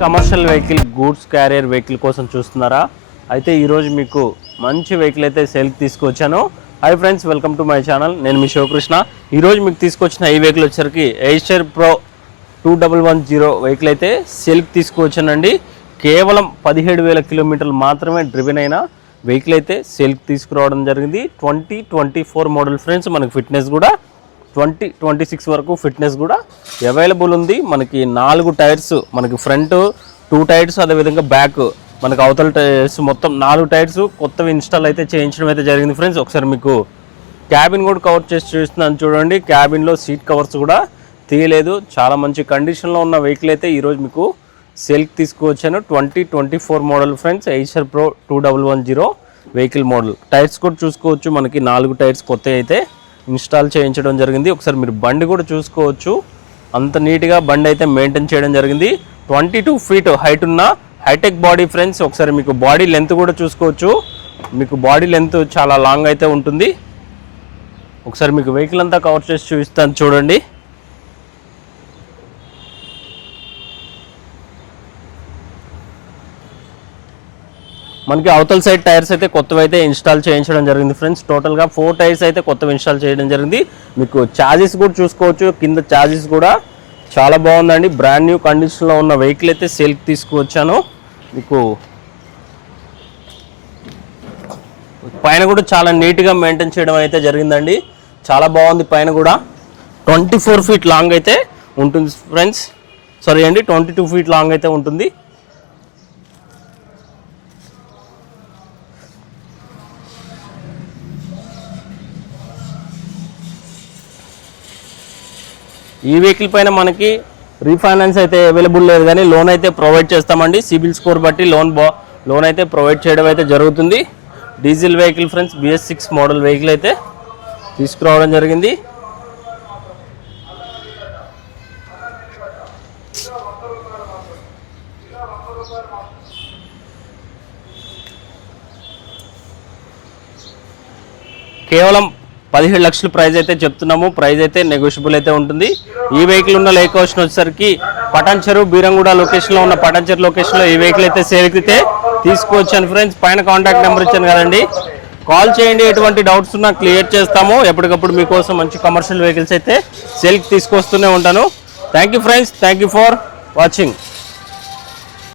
Commercial vehicle goods carrier vehicle కోసం చూస్తున్నారా? అయితే ఈరోజు మీకు మంచి వెహికల్ అయితే సేల్కి తీసుకొచ్చాను. Hi friends, welcome to my channel. నేను మీ శివకృష్ణ. ఈరోజు మీకు తీసుకొచ్చిన ఈ వెహికల్ వచ్చేసరికి ఎయిస్టర్ ప్రో 2110 వెహికల్ అయితే సేల్కి తీసుకువచ్చానండి. కేవలం 17,000 కిలోమీటర్లు మాత్రమే డ్రివెన్ అయిన వెహికల్ అయితే సేల్కి తీసుకురావడం జరిగింది. 2024 మోడల్ ఫ్రెండ్స్. మనకి ఫిట్నెస్ కూడా 2026 వరకు ఫిట్నెస్ కూడా అవైలబుల్ ఉంది. మనకి 4 టైర్స్, మనకి ఫ్రంట్ 2 టైర్స్, అదేవిధంగా బ్యాక్ మనకి అవతల టైర్స్, మొత్తం 4 టైర్స్ కొత్తవి ఇన్స్టాల్ అయితే చేయించడం అయితే జరిగింది ఫ్రెండ్స్. ఒకసారి మీకు క్యాబిన్ కూడా కవర్ చేసి చూస్తున్నాను చూడండి. క్యాబిన్లో సీట్ కవర్స్ కూడా తీయలేదు. చాలా మంచి కండిషన్లో ఉన్న వెహికల్ అయితే ఈరోజు మీకు సేల్కి తీసుకువచ్చాను. 2024 మోడల్ ఫ్రెండ్స్. ఎయిస్టర్ ప్రో 2110 వెహికల్ మోడల్. టైర్స్ కూడా చూసుకోవచ్చు. మనకి 4 టైర్స్ కొత్త అయితే ఇన్స్టాల్ చేయించడం జరిగింది. ఒకసారి మీరు బండి కూడా చూసుకోవచ్చు. అంత నీట్గా బండి అయితే మెయింటైన్ చేయడం జరిగింది. 22 ఫీట్ హైట్ ఉన్న హైటెక్ బాడీ ఫ్రెండ్స్. ఒకసారి మీకు బాడీ లెంత్ కూడా చూసుకోవచ్చు. మీకు బాడీ లెంత్ చాలా లాంగ్ అయితే ఉంటుంది. ఒకసారి మీకు వెహికల్ అంతా కవర్ చేసి చూపిస్తాను చూడండి. మనకి అవతల సైడ్ టైర్స్ అయితే కొత్తవి అయితే ఇన్స్టాల్ చేయించడం జరిగింది ఫ్రెండ్స్. టోటల్గా 4 టైర్స్ అయితే కొత్తవి ఇన్స్టాల్ చేయడం జరిగింది. మీకు ఛార్జెస్ కూడా చూసుకోవచ్చు. కింద ఛార్జెస్ కూడా చాలా బాగుందండి. బ్రాండ్ న్యూ కండిషన్లో ఉన్న వెహికల్ అయితే సేల్కి తీసుకువచ్చాను. మీకు పైన కూడా చాలా నీట్గా మెయింటైన్ చేయడం అయితే జరిగిందండి. చాలా బాగుంది. పైన కూడా 24 ఫీట్ లాంగ్ అయితే ఉంటుంది ఫ్రెండ్స్. సారీ అండి, 22 ఫీట్ లాంగ్ అయితే ఉంటుంది. ఈ వెహికల్ పైన మనకి రీఫైనాన్స్ అయితే అవైలబుల్ లేదు, కానీ లోన్ అయితే ప్రొవైడ్ చేస్తామండి. సిబిల్ స్కోర్ బట్టి లోన్ అయితే ప్రొవైడ్ చేయడం అయితే జరుగుతుంది. Diesel vehicle friends. BS6 model vehicle అయితే తీసుకురావడం జరిగింది. కేవలం 17 లక్షల ప్రైజ్ అయితే చెప్తున్నాము. ప్రైజ్ అయితే నెగోషియబుల్ అయితే ఉంటుంది. ఈ వెహికల్ ఉన్న లొకేషన్ వచ్చేసరికి పటాన్చెరు, బీరంగూడ లొకేషన్లో ఉన్న పటాన్చెరు లొకేషన్లో ఈ వెహికల్ అయితే సేల్కి అయితే తీసుకువచ్చాను ఫ్రెండ్స్. పైన కాంటాక్ట్ నెంబర్ ఇచ్చాను కదండి, కాల్ చేయండి. ఎటువంటి డౌట్స్ ఉన్నా క్లియర్ చేస్తాము. ఎప్పటికప్పుడు మీకోసం మంచి కమర్షియల్ వెహికల్స్ అయితే సేల్కి తీసుకొస్తూనే ఉంటాను. Thank you friends. Thank you for watching.